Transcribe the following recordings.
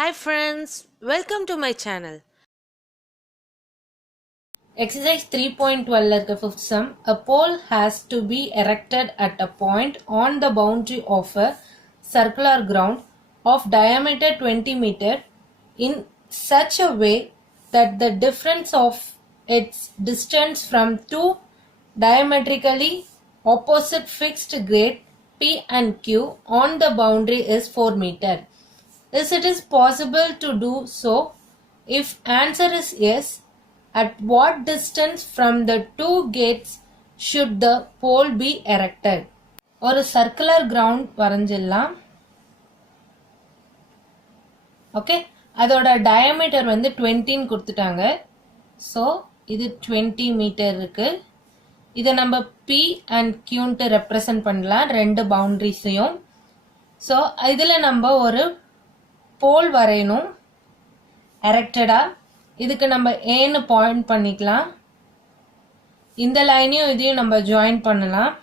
Hi friends, welcome to my channel. Exercise 3.12 இருக்க fifth sum. A pole has to be erected at a point on the boundary of a circular ground of diameter 20 meter in such a way that the difference of its distance from two diametrically opposite fixed grade P and Q on the boundary is 4 meter. Is it is possible to do so? If answer is yes, at what distance from the two gates should the pole be erected? ஒரு circular ground வரைஞ்சிடலாம். Okay, அதோட diameter வந்து 20 கொடுத்துட்டாங்க. So இது 20 metre இருக்கு. இதை நம்ம P and Qன்ட்டு represent பண்ணலாம் ரெண்டு பவுண்டரிஸையும். ஸோ இதில் நம்ம ஒரு போல் வரையணும் எரெக்டடா. இதுக்கு நம்ம ஏன்னு பாயிண்ட் பண்ணிக்கலாம். இந்த லைனையும் இதையும் நம்ம ஜாயின் பண்ணலாம்.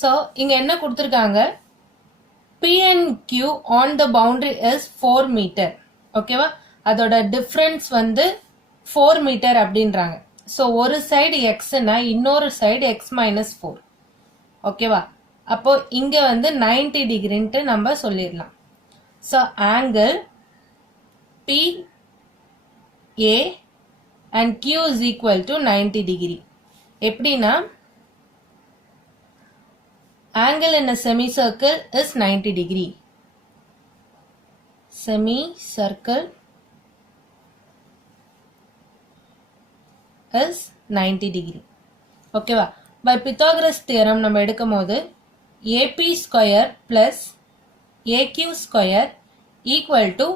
ஸோ இங்கே என்ன கொடுத்துருக்காங்க, P and Q on the boundary is 4 metre. ஓகேவா, அதோட டிஃப்ரென்ஸ் வந்து 4 மீட்டர் அப்படின்றாங்க. ஸோ ஒரு சைடு எக்ஸ்னா இன்னொரு சைடு எக்ஸ் மைனஸ் 4. ஓகேவா, அப்போ இங்கே வந்து 90 டிகிரின்ட்டு நம்ம சொல்லிடலாம். So angle PA and Q is equal to 90 degree. எப்படின்னா angle in a semicircle is 90 degree. Semicircle is 90 degree. ஓகேவா, by Pythagoras theorem நம்ம எடுக்கும் போது AP square plus AQ square equal to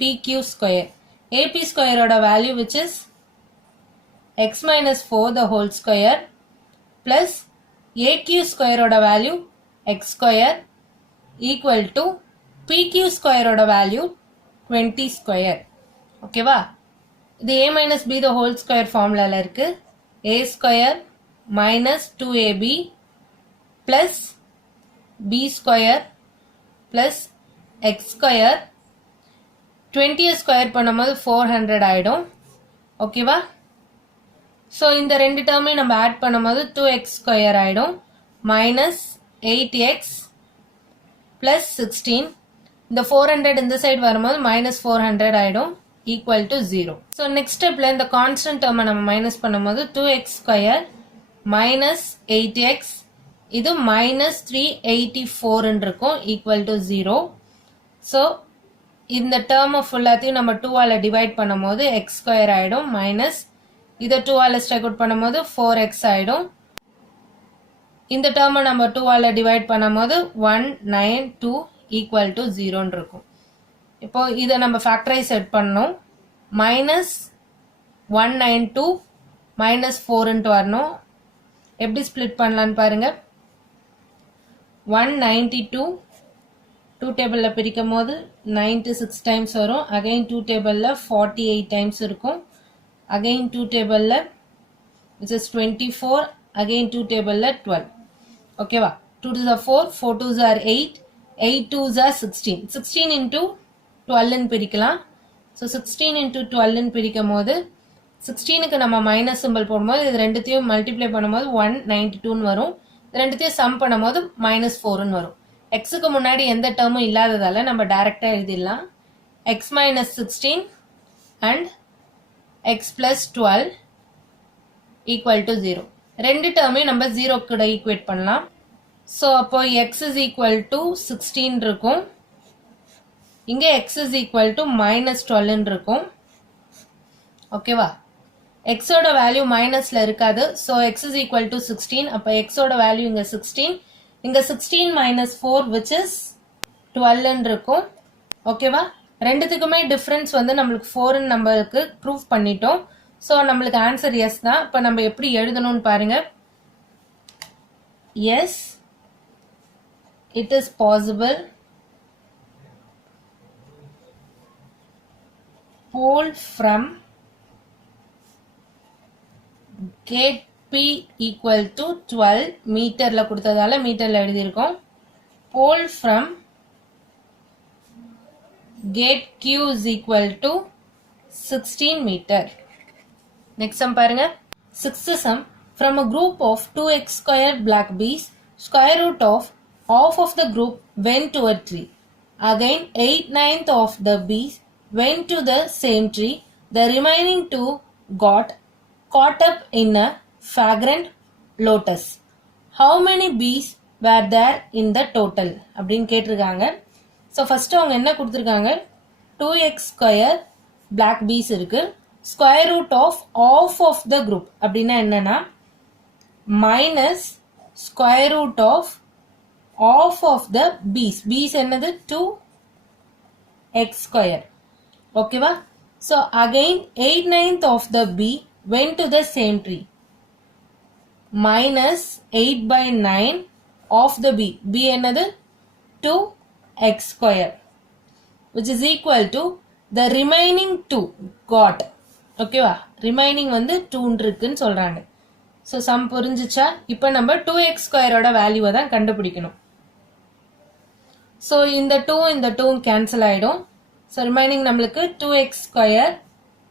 PQ square. AP square oda value which is x minus 4 the whole square plus AQ square oda value x square equal to PQ square oda value 20 square. ஓகேவா, இது a minus b the whole square formula இருக்கு. a square minus 2ab plus b square plus x square 20 square பண்ணும்போது 400 ஆயிடும். ஓகேவா, so இந்த ரெண்டு டேர்மையும் நம்ம ஆட் பண்ணும்போது 2x ஸ்கொயர் ஆயிடும் மைனஸ் 8x பிளஸ் 16. இந்த 400 இந்த சைடு வரும்போது மைனஸ் 400 ஆயிடும் ஈக்குவல் டு 0. ஸோ நெக்ஸ்ட் ஸ்டெப்ல இந்த கான்ஸ்டன்ட் டேர்மை நம்ம மைனஸ் பண்ணும்போது 2x ஸ்கொயர் மைனஸ் 8x இது மைனஸ் 384 இருக்கும் ஈக்குவல் டு 0. ஸோ இந்த டேர்மை ஃபுல்லாத்தையும் நம்ம 2ஆல் டிவைட் பண்ணும்போது எக்ஸ் ஸ்கொயர் ஆகிடும் மைனஸ் இதை 2ஆல் ஸ்ட்ரைக் அவுட் பண்ணும்போது 4x ஆகிடும். இந்த டேர்மை நம்ம 2ஆல் டிவைட் பண்ணும்போது 192 ஈக்குவல் டு 0 இருக்கும். இப்போ இதை நம்ம ஃபேக்டரைஸ் செட் பண்ணணும். மைனஸ் 192 மைனஸ் 4 வரணும். எப்படி ஸ்பிளிட் பண்ணலான்னு பாருங்க. 192 2 டேபிளில் பிரிக்கும் போது 96 டைம்ஸ் வரும். அகைன் 2 டேபிளில் 48 டைம்ஸ் இருக்கும். அகைன் 2 டேபிளில் விச் இஸ் 24. அகைன் 2 டேபிளில் 12. ஓகேவா, 2 2s are 4, 4 2s are 8, 8 2s are 16. 16 into 12 பிரிக்கலாம். ஸோ 16 into 12 பிரிக்கும் போது 16க்கு நம்ம மைனஸ் சிம்பிள் போடும்போது இது ரெண்டுத்தையும் மல்டிப்ளை பண்ணும்போது 192 வரும். ரெண்டுத்தையும் சம் பண்ணும்போது மைனஸ் 4 வரும். எக்ஸுக்கு முன்னாடி எந்த டேர்மும் இல்லாததால நம்ம டைரக்டா எழுதிடலாம். X minus 16 and X plus 12 equal to 0. ரெண்டு டேர்மையும் நம்ம 0 கூட ஈக்குவேட் பண்ணலாம். ஸோ அப்போ எக்ஸ் இஸ் ஈக்குவல் டு 16 இருக்கும். இங்கே X is equal to minus 12 இருக்கும். ஓகேவா, எக்ஸோட வேல்யூ மைனஸ்ல இருக்காது. So X is equal to 16. அப்போ எக்ஸோட வேல்யூ இங்கே 16. இங்க 16 மைனஸ் 4 which is 12 இருக்கும். ஓகேவா, ரெண்டுத்துக்குமே டிஃபரன்ஸ் வந்து நம்மளுக்கு 4 நம்மளுக்கு ப்ரூவ் பண்ணிட்டோம். ஸோ நம்மளுக்கு ஆன்சர் எஸ் தான். இப்போ நம்ம எப்படி எழுதணும்னு பாருங்க. Yes, it is possible pole from gate P equal to 12 மீட்டர்ல கொடுத்ததால மீட்டர்ல எழுதியிருக்கோம். pole from gate Q is equal to 16 meter. Next sum பாருங்க. Sixth sum, from a group of 2x square black bees, square root of half of the group went to a tree. Again 8/9 of the bees went to the same tree. The remaining two got caught up in a fragrant lotus. How many bees were there in the total? அப்படின்னு கேட்டிருக்காங்க. So first அவங்க என்ன கொடுத்துருக்காங்க, 2x square block piece இருக்கு, square root of of of the group அப்படின்னா என்னன்னா minus square root of of of the piece. Piece என்னது 2x square. ஓகேவா? So again 8/9 of the P went to the same tree. Minus 8/9 of the b. b என்னது 2x square, which is equal to the remaining 2 got. ஓகேவா? Remaining வந்து 2 இருக்குன்னு சொல்றாங்க. So some புரிஞ்சிச்சா? இப்போ நம்ம 2x ஸ்கொயரோட வேல்யூவை தான் கண்டுபிடிக்கணும். ஸோ இந்த 2 கேன்சல் ஆயிடும். ஸோ ரிமைனிங் நம்மளுக்கு 2x ஸ்கொயர்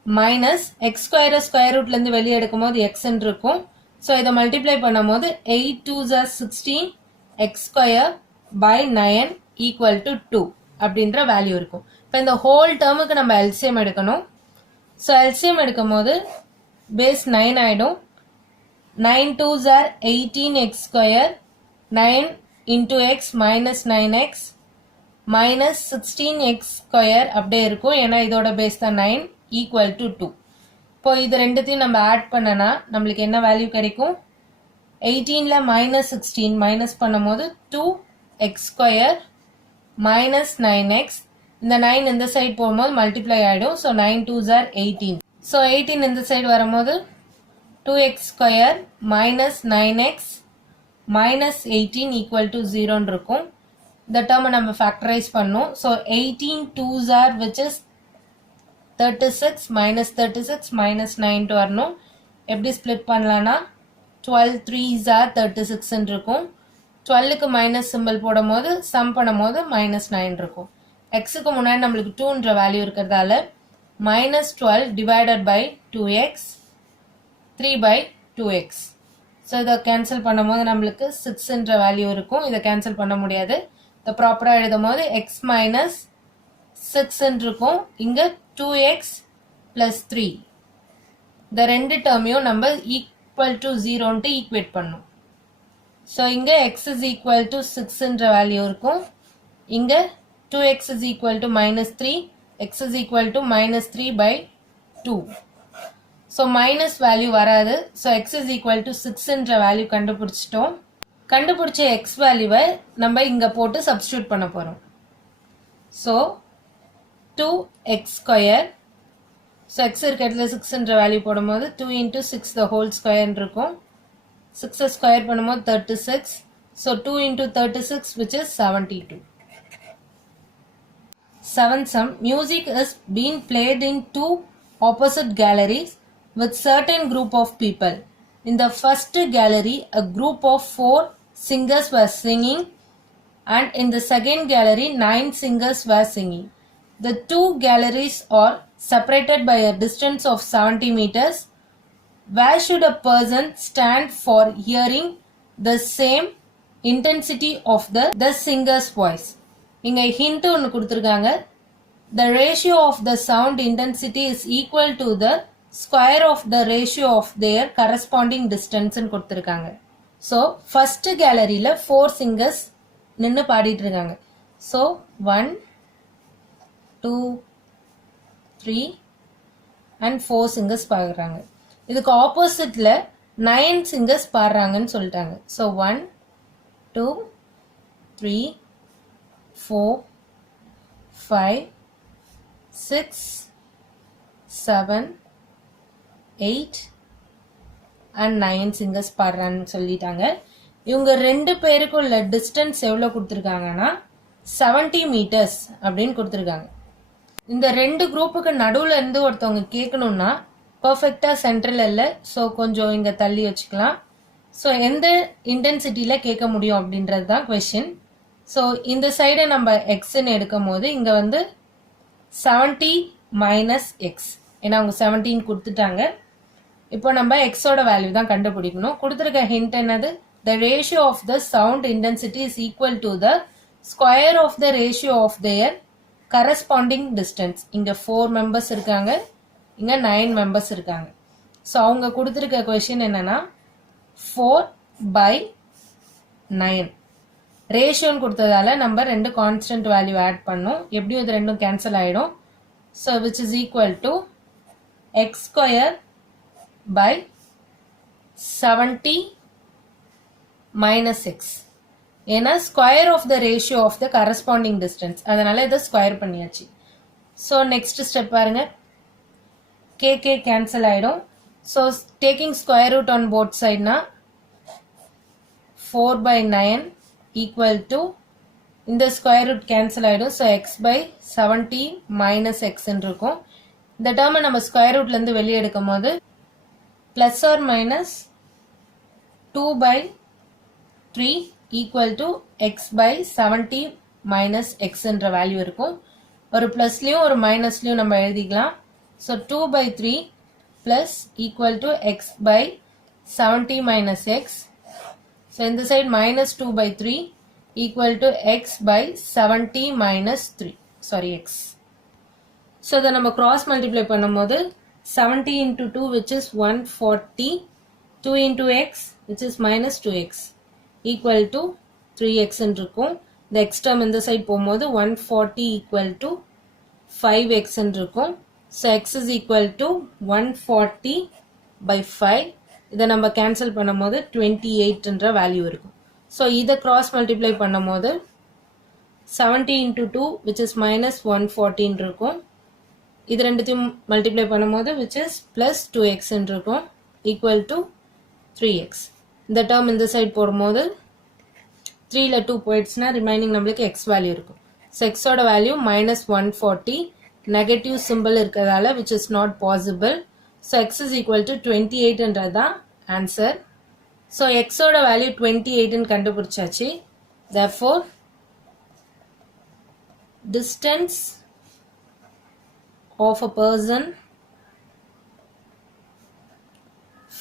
மைனஸ் எக்ஸ் ஸ்கொயரை ஸ்கொயர் ரூட்லேருந்து வெளியே எடுக்கும் போது எக்ஸ்ன்னு இருக்கும். ஸோ இதை மல்டிப்ளை பண்ணும் போது 8 2s are 16 x square by 9 equal to 2 அப்படின்ற வேல்யூ இருக்கும். இப்போ இந்த ஹோல் டேர்முக்கு நம்ம எல்சிஎம் எடுக்கணும். ஸோ எல்சிஎம் எடுக்கும் போது பேஸ் 9 ஆகிடும். 9 2s are 18 X square, 9 into X minus 9x minus 16 x square அப்படியே இருக்கும். ஏன்னா இதோட பேஸ் தான் 9 ஈக்குவல் டு 2. இப்போ இது ரெண்டுத்தையும் நம்ம ஆட் பண்ணனா நம்மளுக்கு என்ன வேல்யூ கிடைக்கும்? 18ல மைனஸ் 16 மைனஸ் பண்ணும் போது 2x ஸ்கொயர் மைனஸ் 9x. இந்த 9 இந்த சைடு போகும்போது மல்டிப்ளை ஆகிடும். So 9 2s are 18. ஸோ 18 இந்த சைடு வரும்போது 2x square minus 9x minus 18 equal to 0 இருக்கும். இந்த டேர்மை நம்ம ஃபேக்டரைஸ் பண்ணோம். So 18 2s are which is 36 minus 36 minus 9 வரணும். எப்படி ஸ்பிளிட் பண்ணலான்னா 12 3s are 36 இருக்கும். 12க்கு மைனஸ் சிம்பிள் போடும் போது சம் பண்ணும் போது மைனஸ் 9 இருக்கும். எக்ஸுக்கு முன்னாடி நம்மளுக்கு 2ன்ற வேல்யூ இருக்கிறதால minus 12 divided by 2x 3 by 2x. So இதை கேன்சல் பண்ணும் போது நம்மளுக்கு 6ன்ற வேல்யூ இருக்கும். இதை கேன்சல் பண்ண முடியாது. இதை ப்ராப்பராக எழுதும் போது எக்ஸ் மைனஸ் 6 இருக்கும். இங்கே 2x plus 3. இந்த ரெண்டு டேர்மையும் நம்ம ஈக்குவல் டு 0ன்ட்டு ஈக்குவேட் பண்ணும். ஸோ இங்கே x is equal to 6ன்ற வேல்யூ இருக்கும். இங்கே 2x is equal to minus 3, x is equal to minus 3 by 2. So minus value வராது. So x is equal to 6ன்ற வேல்யூ கண்டுபிடிச்சிட்டோம். கண்டுபிடிச்ச x வேல்யூவை நம்ம இங்கே போட்டு சப்ஸ்டியூட் பண்ண போகிறோம். So 2x square. So X இருக்க இடத்துல 6ன்ற வேல்யூ போடும்போது 2 into 6 the whole square இருக்கும். 6 ஸ்கொயர் பண்ணும்போது 36. So 2 into 36 which is 72. Seventh sum, music is being played in two opposite galleries with certain group of people. In the first gallery, a group of 4 singers were singing, and in the second gallery, 9 singers were singing. The two galleries are separated by a distance of 70 meters. Where should a person stand for hearing the same intensity of the singer's voice? இங்க hint ஒன்று கொடுத்திருக்காங்க. The ratio of the sound intensity is equal to the square of the ratio of their corresponding distance ன்னு கொடுத்திருக்காங்க. So first galleryல 4 singers நின்னு பாடிட்டு இருக்காங்க. So 1 2 3 and 4 singers பாடுறாங்க. இதுக்கு ஆப்போசிட்ல 9 singers பாடுறாங்கன்னு சொல்லிட்டாங்க. So 1 2 3 4 5 6 7 8 and 9 singers பாடுறான்னு சொல்லிட்டாங்க. இவங்க ரெண்டு பேருக்குள்ள டிஸ்டன்ஸ் எவ்வளவு கொடுத்துருக்காங்கன்னா 70 meters அப்படின்னு கொடுத்துருக்காங்க. இந்த ரெண்டு குரூப்புக்கு நடுவில் இருந்து ஒருத்தவங்க கேட்கணும்னா பர்ஃபெக்டாக சென்ட்ரல் இல்லை. ஸோ கொஞ்சம் இங்கே தள்ளி வச்சுக்கலாம். ஸோ எந்த இன்டென்சிட்டியில் கேட்க முடியும் அப்படின்றது தான் கொஷின். ஸோ இந்த சைடை நம்ம எக்ஸ்ன்னு எடுக்கும் போது இங்கே வந்து 70 minus x. ஏன்னா அவங்க 17 கொடுத்துட்டாங்க. இப்போ நம்ம x ஓட வேல்யூ தான் கண்டுபிடிக்கணும். கொடுத்திருக்க ஹிண்ட் என்னது? The ratio of the sound intensity is equal to the square of the ratio of their corresponding distance. இங்க 4 members இருக்காங்க, இங்க 9 members இருக்காங்க. ஸோ அவங்க கொடுத்திருக்க கொஸ்டின் என்னன்னா 4/9 ரேஷியோன்னு கொடுத்ததால நம்ம ரெண்டு கான்ஸ்டன்ட் வேல்யூ ஆட் பண்ணோம். எப்படியும் இது ரெண்டும் கேன்சல் ஆயிடும். So which is equal to x square by 70 minus x. ஏன்னா square of the ratio of the corresponding distance, அதனால இதை ஸ்கொயர் பண்ணியாச்சு. ஸோ நெக்ஸ்ட் ஸ்டெப் பாருங்க, கே கேன்சல் ஆயிடும். So taking square root on both சைட்னா 4/9 equal to இந்த square root cancel ஆயிடும். So x by 70 minus x இருக்கும். இந்த டேர்மை நம்ம ஸ்கொயர் ரூட்ல இருந்து வெளியே எடுக்கும் போது plus or minus 2/3 equal to x by 70 minus x என்ற வேல்யூ இருக்கும். ஒரு பிளஸ்லயும் ஒரு மைனஸ்லயும் நம்ம எழுதிக்கலாம். So 2/3 plus equal to x by 70 minus x. So in the side minus 2/3 equal to x by 70 minus 3. Sorry, x. So then நம்ம cross multiply பண்ணும்போது 70 into 2 which is 140, 2 into x which is minus 2x equal to 3x இருக்கும். The x term இந்த side போகும்போது 140 equal to 5x இருக்கும். So x is equal to 140/5. இதை நம்ம cancel பண்ணும்போது 28 என்ற வேல்யூ இருக்கும். ஸோ இதை கிராஸ் மல்டிப்ளை பண்ணும்போது 70 into 2 which is minus 114 இருக்கும். இது ரெண்டுத்தையும் மல்டிப்ளை பண்ணும்போது which is plus 2x இருக்கும் ஈக்குவல் டு 3x. இந்த டேர்ம் இந்த சைட் போடும்போது 3ல 2 போயிடுச்சுன்னா ரிமைனிங் நம்மளுக்கு x வேல்யூ இருக்கும். ஸோ எக்ஸோட வேல்யூ minus 140, நெகட்டிவ் சிம்பிள் இருக்கிறதால which is not possible. So x is equal to 28 என்றதான் ஆன்சர். So x ஓட வேல்யூ 28 ன்னு கண்டுபிடிச்சாச்சு. Therefore distance of a person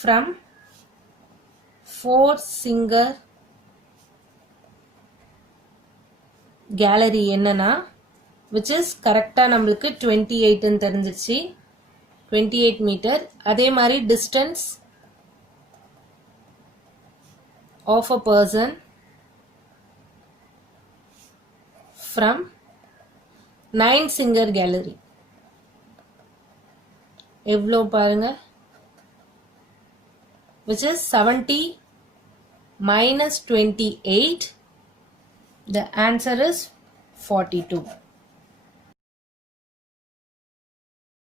from 4-singer gallery என்னன்னா which is கரெக்டா நம்மளுக்கு 28 ன்னு தெரிஞ்சிருச்சு, 28 மீட்டர். அதே மாதிரி distance of a person from 9-singer gallery எவ்வளோ பாருங்க, which is 70 minus 28. The answer is 42.